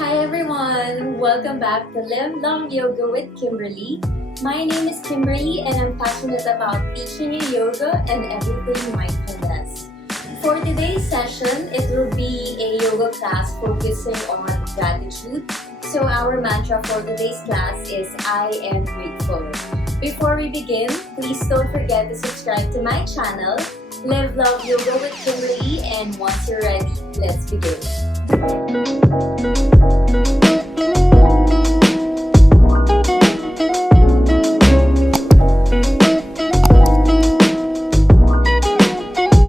Hi everyone! Welcome back to Live Love Yoga with Kimberly. My name is Kimberly and I'm passionate about teaching you yoga and everything mindfulness. For today's session, it will be a yoga class focusing on gratitude. So our mantra for today's class is I am grateful. Before we begin, please don't forget to subscribe to my channel, Live Love Yoga with Kimberly, and once you're ready, let's begin.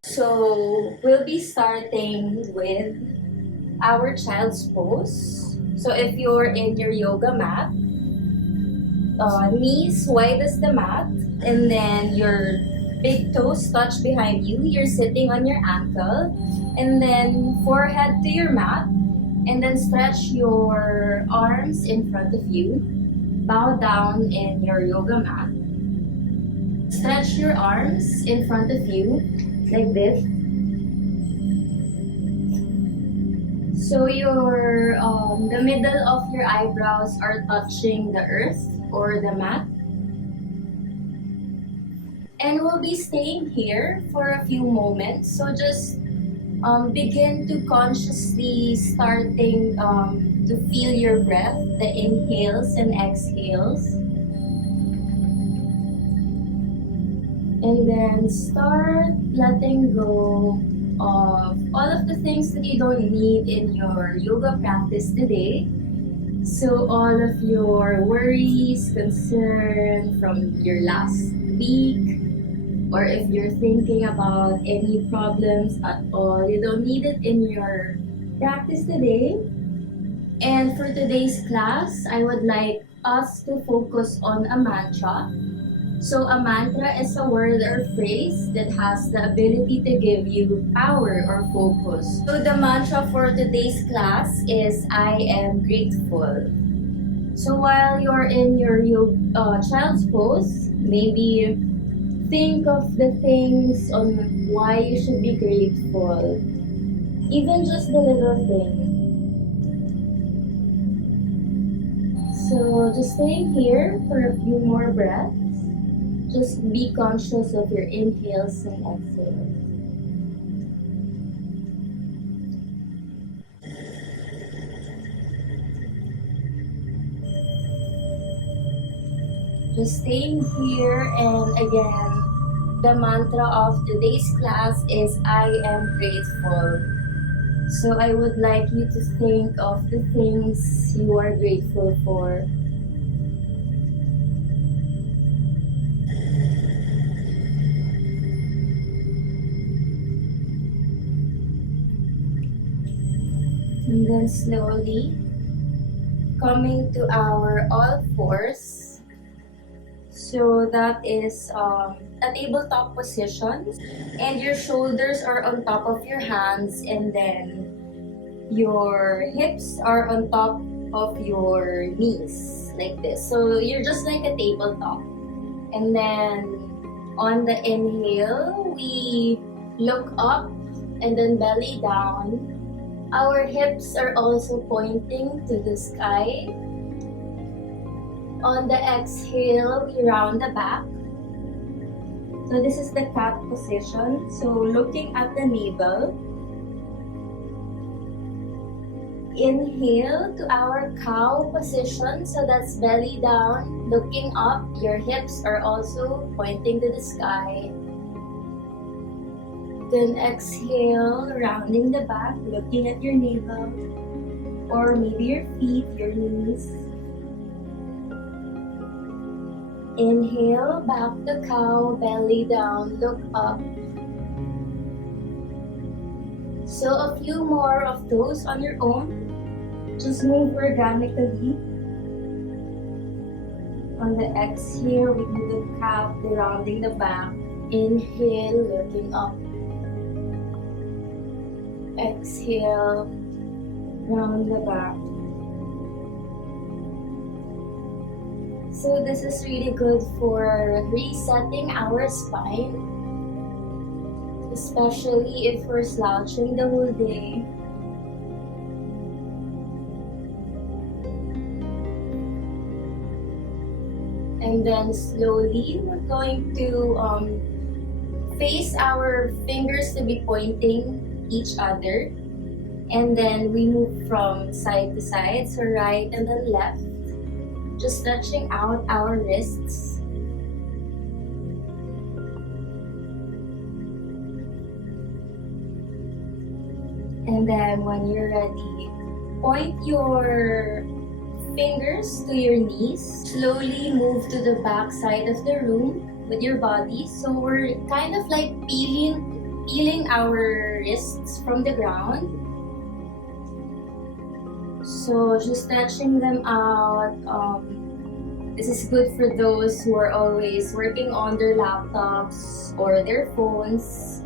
So we'll be starting with our child's pose. So if you're in your yoga mat, knees wide as the mat, and then your big toes touch behind you. You're sitting on your ankle, and then forehead to your mat, and then stretch your arms in front of you. Bow down in your yoga mat. Stretch your arms in front of you like this. So your the middle of your eyebrows are touching the earth or the mat. And we'll be staying here for a few moments. So just begin to consciously starting to feel your breath, the inhales and exhales. And then start letting go of all of the things that you don't need in your yoga practice today. So all of your worries, concern from your last week, or if you're thinking about any problems at all, you don't need it in your practice today. And for today's class, I would like us to focus on a mantra. So a mantra is a word or phrase that has the ability to give you power or focus. So the mantra for today's class is I am grateful. So while you're in your child's pose, maybe think of the things on why you should be grateful. Even just the little things. So just staying here for a few more breaths. Just be conscious of your inhales and exhales. Just staying here, and again, the mantra of today's class is I am grateful. So I would like you to think of the things you are grateful for. And then slowly coming to our all fours. So that is a tabletop position, and your shoulders are on top of your hands, and then your hips are on top of your knees like this. So you're just like a tabletop. And then on the inhale, we look up and then belly down. Our hips are also pointing to the sky. On the exhale, we round the back. So this is the cat position. So looking at the navel. Inhale to our cow position. So that's belly down, looking up. Your hips are also pointing to the sky. Then exhale, rounding the back, looking at your navel, or maybe your feet, your knees. Inhale, back to cow, belly down, look up. So a few more of those on your own. Just move organically. On the exhale, we do the cow, the rounding the back. Inhale, looking up. Exhale, round the back. So this is really good for resetting our spine, especially if we're slouching the whole day. And then slowly, we're going to face our fingers to be pointing each other. And then we move from side to side, so right and then left. Just stretching out our wrists. And then when you're ready, point your fingers to your knees. Slowly move to the back side of the room with your body. So we're kind of like peeling our wrists from the ground. So just stretching them out. This is good for those who are always working on their laptops or their phones.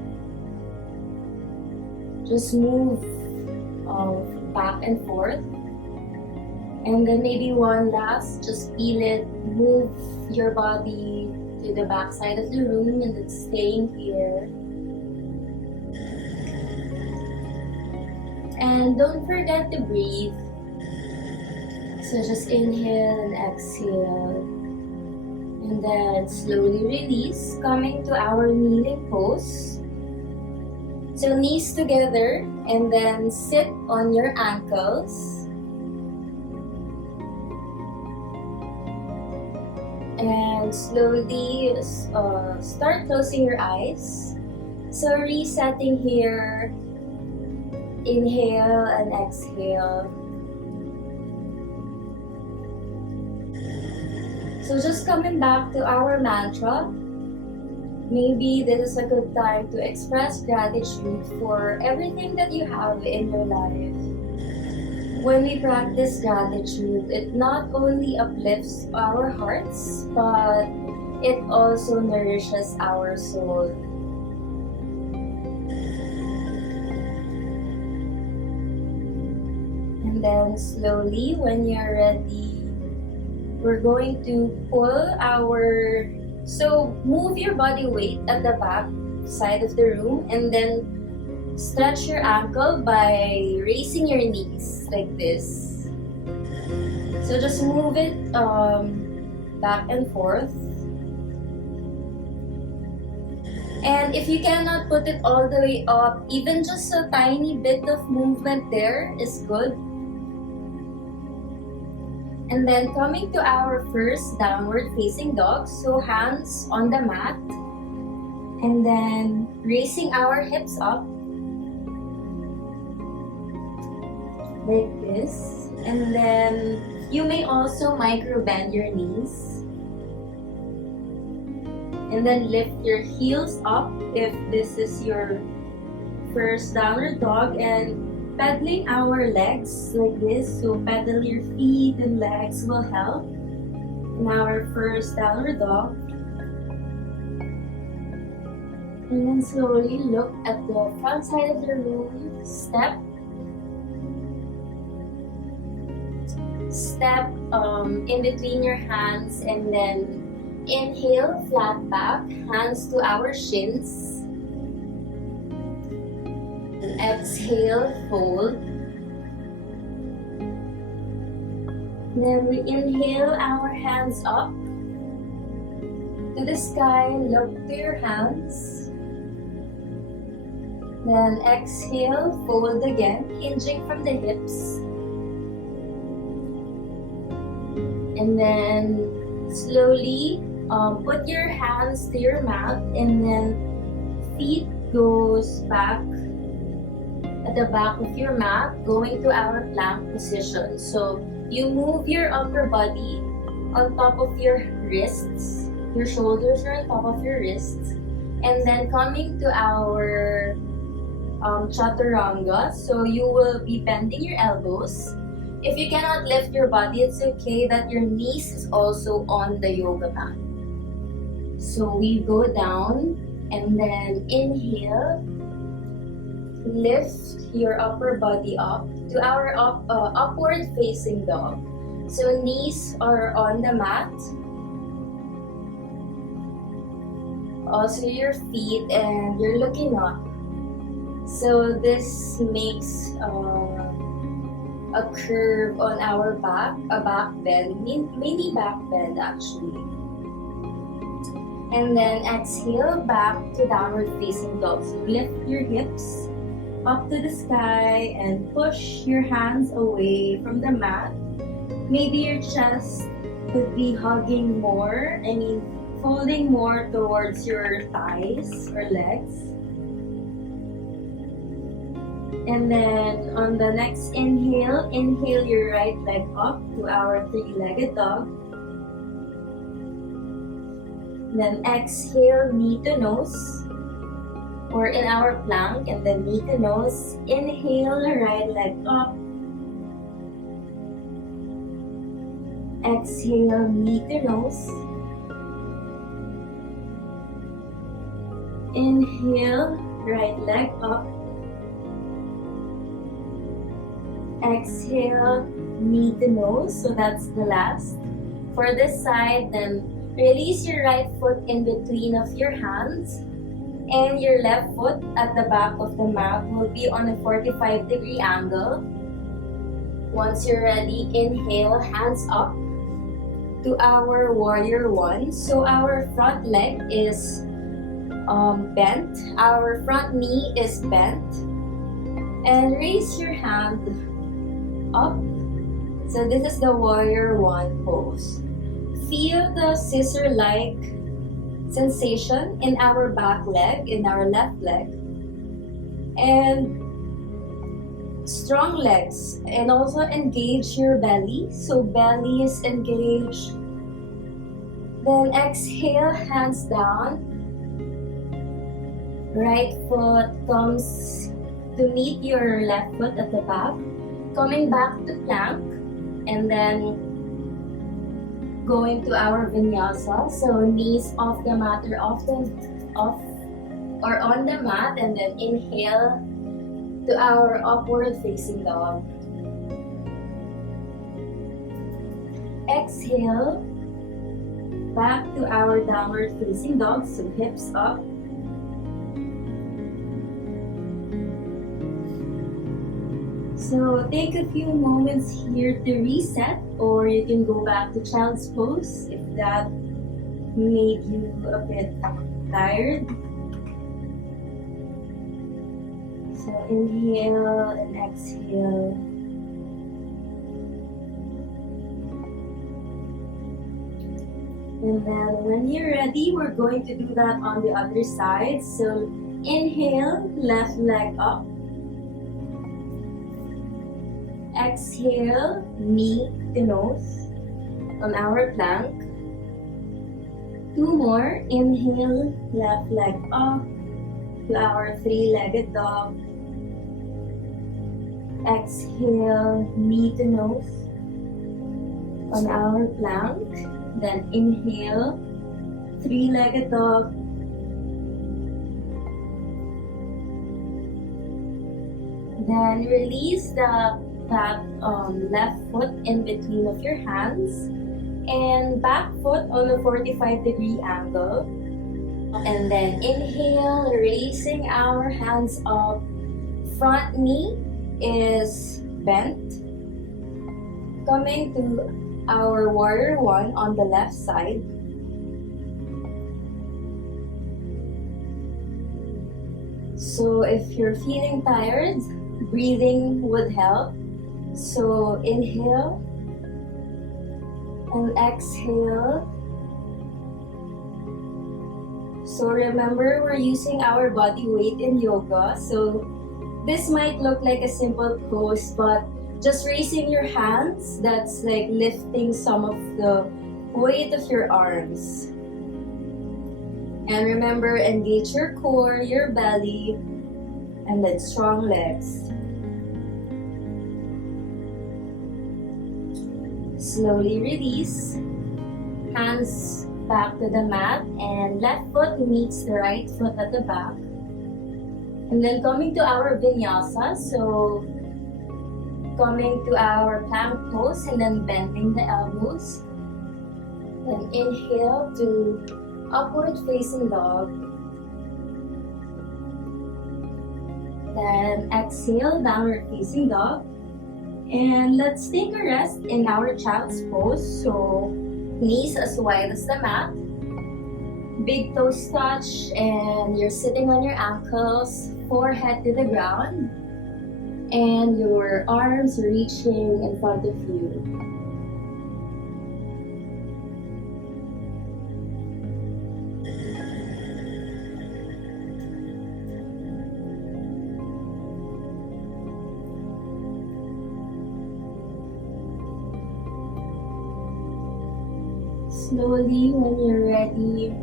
Just move back and forth. And then maybe one last, just peel it, move your body to the back side of the room and then staying here. And don't forget to breathe. So just inhale and exhale. And then slowly release, coming to our kneeling pose. So knees together and then sit on your ankles. And slowly start closing your eyes. So resetting here. Inhale and exhale. So just coming back to our mantra. Maybe this is a good time to express gratitude for everything that you have in your life. When we practice gratitude, it not only uplifts our hearts, but it also nourishes our soul. And then slowly, when you're ready, we're going to pull our... So move your body weight at the back side of the room and then stretch your ankle by raising your knees like this. So just move it back and forth. And if you cannot put it all the way up, even just a tiny bit of movement there is good. And then coming to our first downward facing dog, so hands on the mat. And then raising our hips up. Like this. And then you may also micro bend your knees. And then lift your heels up if this is your first downward dog, and pedaling our legs like this. So pedal your feet and legs will help in our first downward dog. And then slowly look at the front side of the room. Step in between your hands, and then inhale, flat back, hands to our shins. Exhale, fold. Then we inhale our hands up to the sky, look to your hands. Then exhale, fold again, hinging from the hips. And then slowly put your hands to your mat, and then feet goes back at the back of your mat, going to our plank position. So you move your upper body on top of your wrists. Your shoulders are on top of your wrists. And then coming to our chaturanga. So you will be bending your elbows. If you cannot lift your body, it's okay that your knees is also on the yoga mat. So we go down and then inhale. Lift your upper body up to our upward facing dog. So knees are on the mat. Also your feet, and you're looking up. So this makes a curve on our back, a back bend, mini back bend actually. And then exhale back to downward facing dog. So lift your hips up to the sky and push your hands away from the mat. Maybe your chest could be hugging more, folding more towards your thighs or legs. And then on the next inhale, inhale your right leg up to our three-legged dog. Then exhale, knee to nose. Or in our plank, and then knee to nose. Inhale, right leg up. Exhale, knee to nose. Inhale, right leg up. Exhale, knee to nose. So that's the last. For this side, then release your right foot in between of your hands. And your left foot at the back of the mat will be on a 45-degree angle. Once you're ready, inhale, hands up to our warrior one. So our front leg is bent, our front knee is bent. And raise your hand up. So this is the warrior one pose. Feel the scissor-like sensation in our back leg, in our left leg. And strong legs. And also engage your belly. So belly is engaged. Then exhale, hands down. Right foot comes to meet your left foot at the back. Coming back to plank. And then going to our vinyasa, so knees off the mat or on the mat, and then inhale to our upward facing dog. Exhale back to our downward facing dog, so hips up. So take a few moments here to reset, or you can go back to child's pose if that made you a bit tired. So inhale and exhale. And then when you're ready, we're going to do that on the other side. So inhale, left leg up. Exhale, knee to nose on our plank. Two more. Inhale, left leg up to our three-legged dog. Exhale, knee to nose on our plank. Then inhale, three-legged dog. Then release that left foot in between of your hands, and back foot on a 45-degree angle. And then inhale, raising our hands up. Front knee is bent. Coming to our warrior one on the left side. So if you're feeling tired, breathing would help. So inhale and exhale. So remember, we're using our body weight in yoga. So this might look like a simple pose, but just raising your hands, that's like lifting some of the weight of your arms. And remember, engage your core, your belly, and then strong legs. Slowly release. Hands back to the mat, and left foot meets the right foot at the back. And then coming to our vinyasa, so coming to our plank pose and then bending the elbows. Then inhale to upward facing dog. Then exhale, downward facing dog. And let's take a rest in our child's pose. So knees as wide as the mat. big toes touch and you're sitting on your ankles, forehead to the ground, and your arms reaching in front of you. Slowly, when you're ready,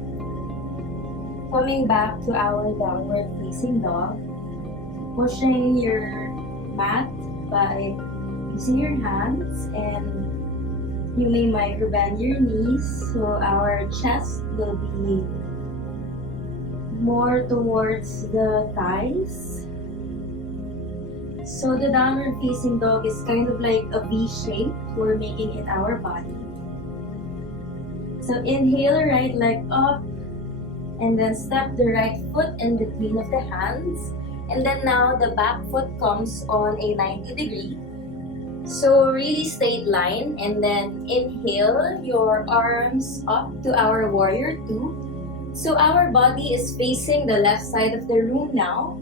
coming back to our downward facing dog, pushing your mat by using your hands, and you may microbend your knees so our chest will be more towards the thighs. So the downward facing dog is kind of like a V shape we're making in our body. So inhale, right leg up, and then step the right foot in between of the hands. And then now the back foot comes on a 90 degree. So really straight line, and then inhale your arms up to our warrior two. So our body is facing the left side of the room now.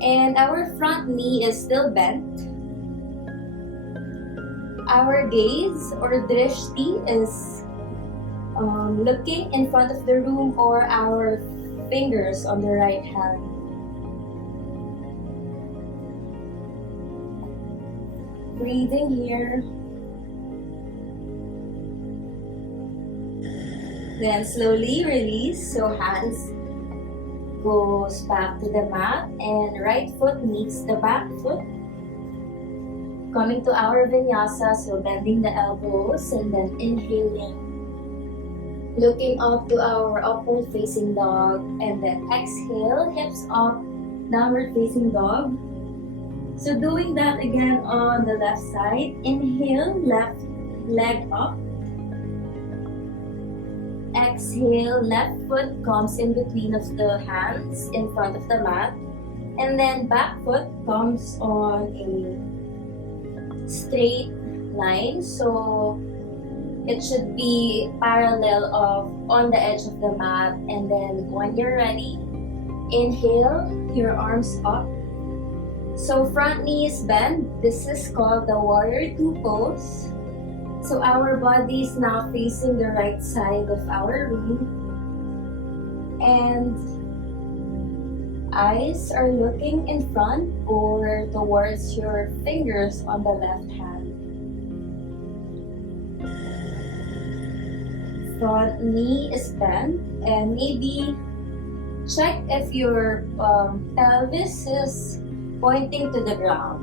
And our front knee is still bent. Our gaze or drishti is looking in front of the room or our fingers on the right hand. Breathing here. Then slowly release, so hands goes back to the mat and right foot meets the back foot. Coming to our vinyasa, so bending the elbows and then inhaling. Looking up to our upward facing dog, and then exhale, hips up, downward facing dog. So doing that again on the left side. Inhale, left leg up. Exhale, left foot comes in between of the hands in front of the mat. And then back foot comes on a straight line. So it should be parallel on the edge of the mat. And then when you're ready, inhale, your arms up. So front knee is bent. This is called the warrior two pose. So our body is now facing the right side of our room. And eyes are looking in front or towards your fingers on the left hand. Front knee is bent, and maybe check if your pelvis is pointing to the ground.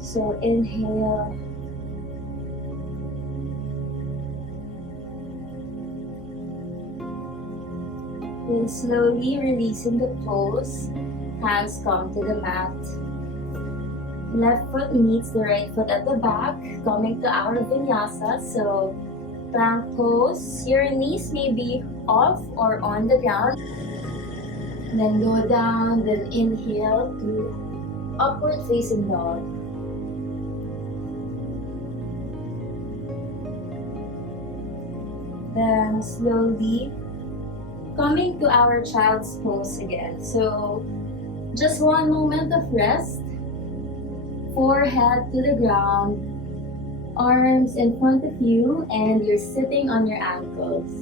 So inhale. Then slowly releasing the pose, hands come to the mat. Left foot meets the right foot at the back, coming to our vinyasa. So plank pose, your knees may be off or on the ground. Then go down, then inhale to upward facing dog. Then slowly coming to our child's pose again. So just one moment of rest. Forehead to the ground, arms in front of you, and you're sitting on your ankles.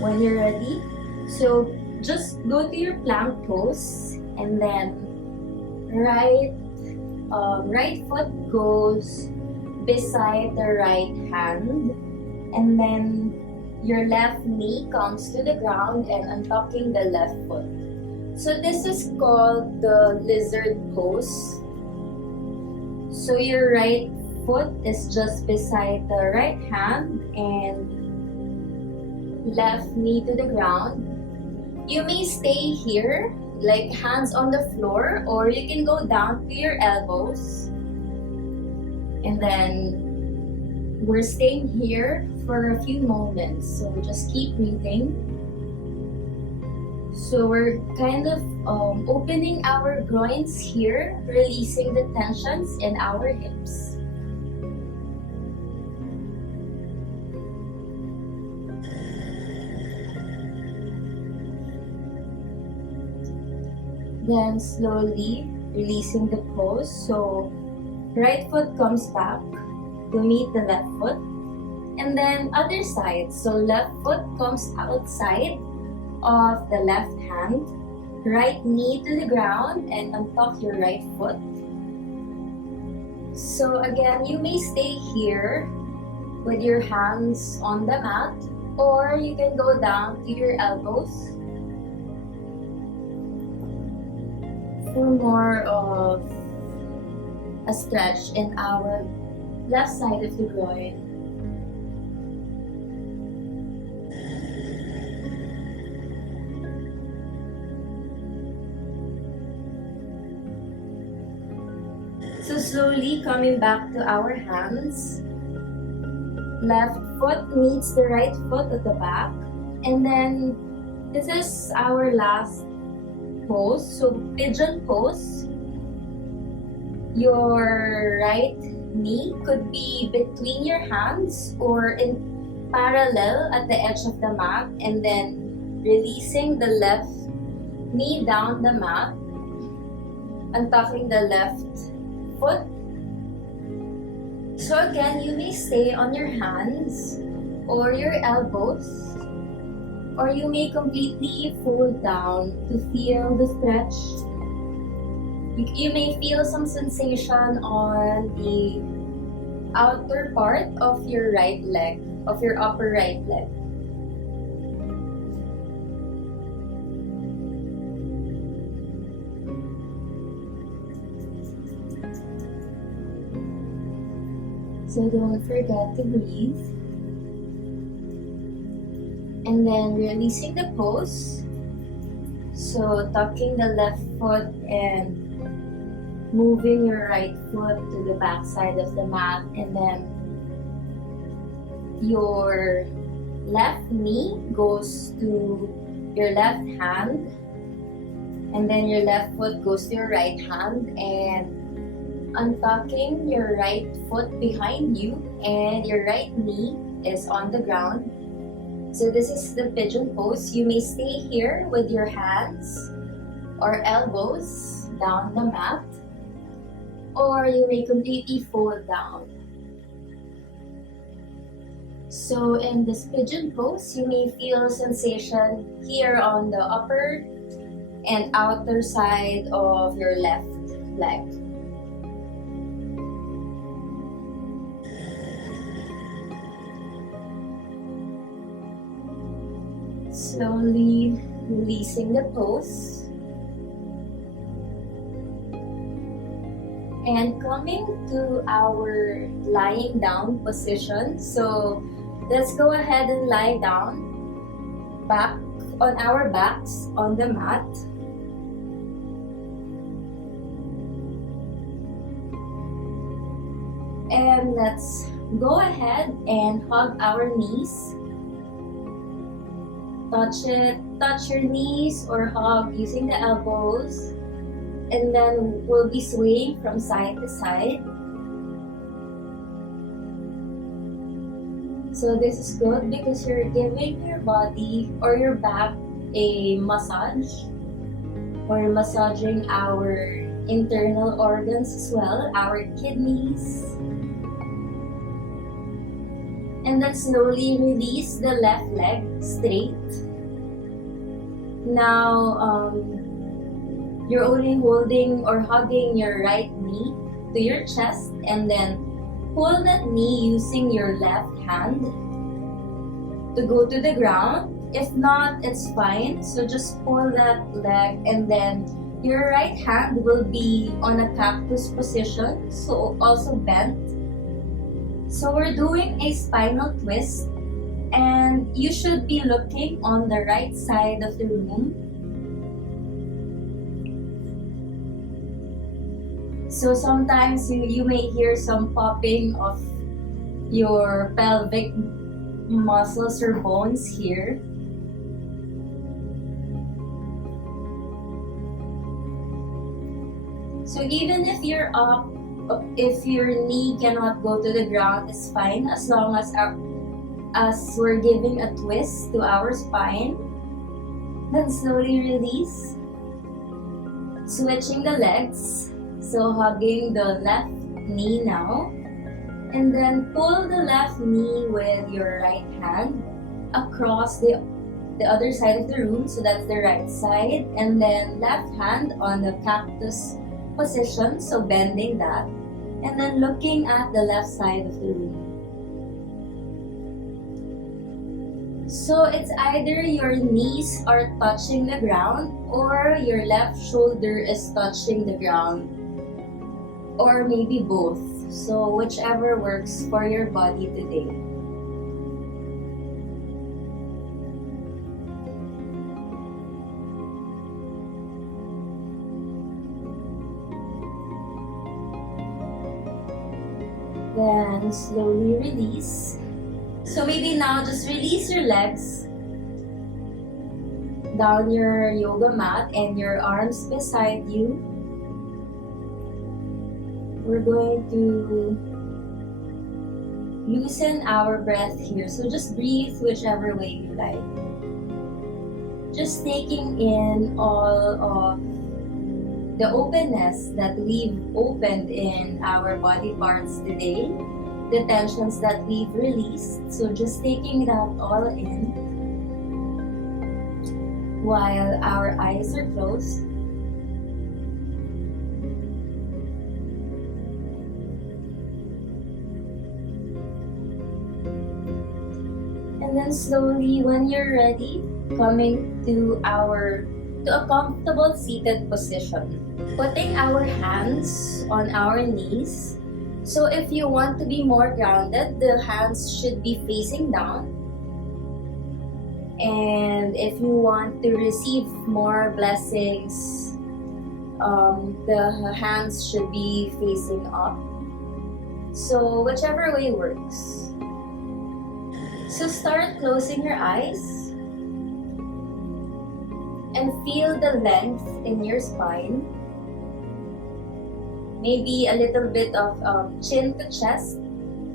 When you're ready, so just go to your plank pose, and then right foot goes beside the right hand, and then your left knee comes to the ground and untocking the left foot. So this is called the Lisard Pose. So your right foot is just beside the right hand and left knee to the ground. You may stay here, like hands on the floor, or you can go down to your elbows. And then we're staying here for a few moments, so just keep breathing. So we're kind of opening our groins here, releasing the tensions in our hips. Then slowly releasing the pose. So right foot comes back to meet the left foot. And then other side. So left foot comes outside of the left hand. Right knee to the ground and untuck your right foot. So again, you may stay here with your hands on the mat, or you can go down to your elbows for more of a stretch in our left side of the groin. So slowly coming back to our hands. Left foot meets the right foot at the back. And then this is our last pose. So pigeon pose. Your right knee could be between your hands or in parallel at the edge of the mat, and then releasing the left knee down the mat, untucking the left foot. So again, you may stay on your hands or your elbows, or you may completely fold down to feel the stretch. You may feel some sensation on the outer part of your right leg, of your upper right leg. So don't forget to breathe. And then releasing the pose. So tucking the left foot and moving your right foot to the back side of the mat, and then your left knee goes to your left hand, and then your left foot goes to your right hand, and untucking your right foot behind you, and your right knee is on the ground. So this is the pigeon pose. You may stay here with your hands or elbows down the mat, or you may completely fold down. So in this pigeon pose, you may feel sensation here on the upper and outer side of your left leg. Slowly releasing the pose. And coming to our lying down position. So let's go ahead and lie down, back on our backs on the mat. And let's go ahead and hug our knees. Touch your knees or hug using the elbows. And then we'll be swaying from side to side. So this is good because you're giving your body or your back a massage. Or massaging our internal organs as well, our kidneys. And then slowly release the left leg straight. Now, you're only holding or hugging your right knee to your chest, and then pull that knee using your left hand to go to the ground. If not, it's fine. So just pull that leg, and then your right hand will be on a cactus position, so also bent. So we're doing a spinal twist, and you should be looking on the right side of the room. So sometimes you may hear some popping of your pelvic muscles or bones here. So even if you're up, if your knee cannot go to the ground, it's fine as long as we're giving a twist to our spine. Then slowly release. Switching the legs. So hugging the left knee now. And then pull the left knee with your right hand across the other side of the room. So that's the right side. And then left hand on the cactus position. So bending that. And then looking at the left side of the room. So it's either your knees are touching the ground or your left shoulder is touching the ground. Or maybe both. So whichever works for your body today. Then slowly release. So maybe now just release your legs down your yoga mat and your arms beside you. We're going to loosen our breath here. So just breathe whichever way you like. Just taking in all of the openness that we've opened in our body parts today. The tensions that we've released. So just taking that all in while our eyes are closed. And then slowly, when you're ready, coming to a comfortable seated position. Putting our hands on our knees. So if you want to be more grounded, the hands should be facing down. And if you want to receive more blessings, the hands should be facing up. So whichever way works. So start closing your eyes and feel the length in your spine. Maybe a little bit of chin to chest,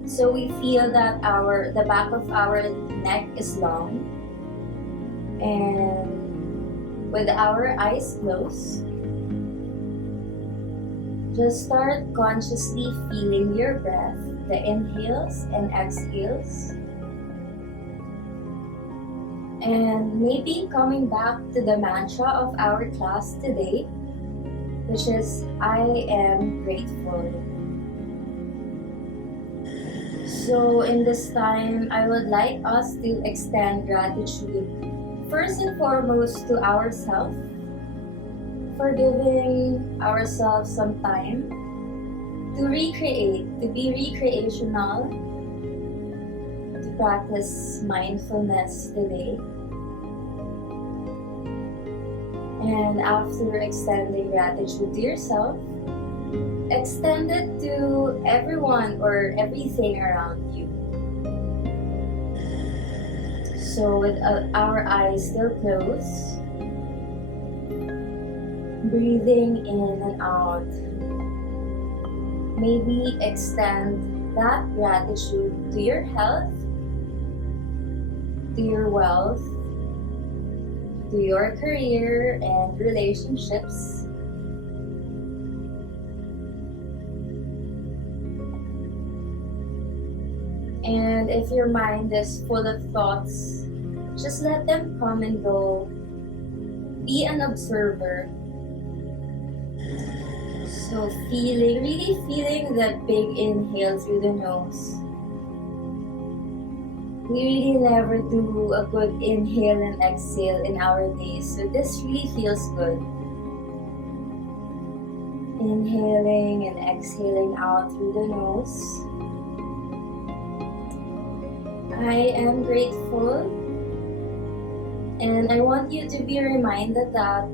so we feel that the back of our neck is long. And with our eyes closed, just start consciously feeling your breath, the inhales and exhales. And maybe coming back to the mantra of our class today, which is, I am grateful. So in this time, I would like us to extend gratitude first and foremost to ourselves for giving ourselves some time to recreate, to be recreational, to practice mindfulness today. And after extending gratitude to yourself, extend it to everyone or everything around you. So with our eyes still closed, breathing in and out, maybe extend that gratitude to your health, to your wealth, to your career and relationships. And if your mind is full of thoughts, just let them come and go. Be an observer. So really feeling that big inhale through the nose. We really never do a good inhale and exhale in our days, so this really feels good. Inhaling and exhaling out through the nose. I am grateful, and I want you to be reminded that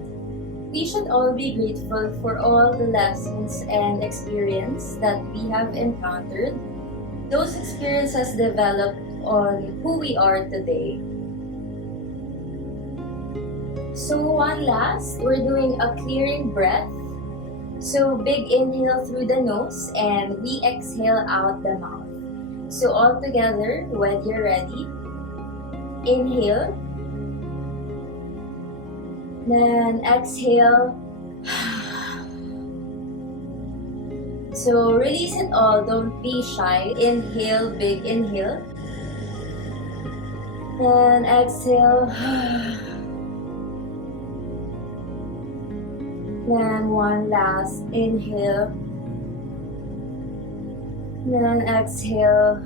we should all be grateful for all the lessons and experience that we have encountered those experiences develop on who we are today. So one last, we're doing a clearing breath. So big inhale through the nose and we exhale out the mouth. So all together, when you're ready, inhale, then exhale. So release it all, don't be shy. Inhale, big inhale. Then exhale. Then one last inhale. Then exhale.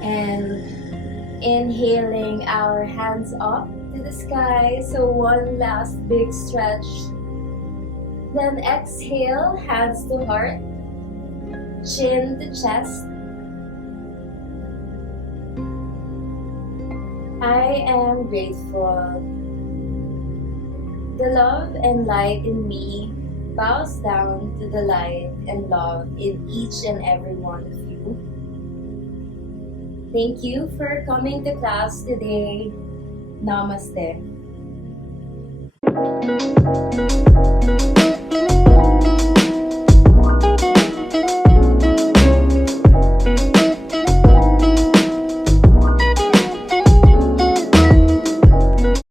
And inhaling our hands up to the sky. So one last big stretch. Then exhale, hands to heart, chin to chest. I am grateful. The love and light in me bows down to the light and love in each and every one of you. Thank you for coming to class today. Namaste.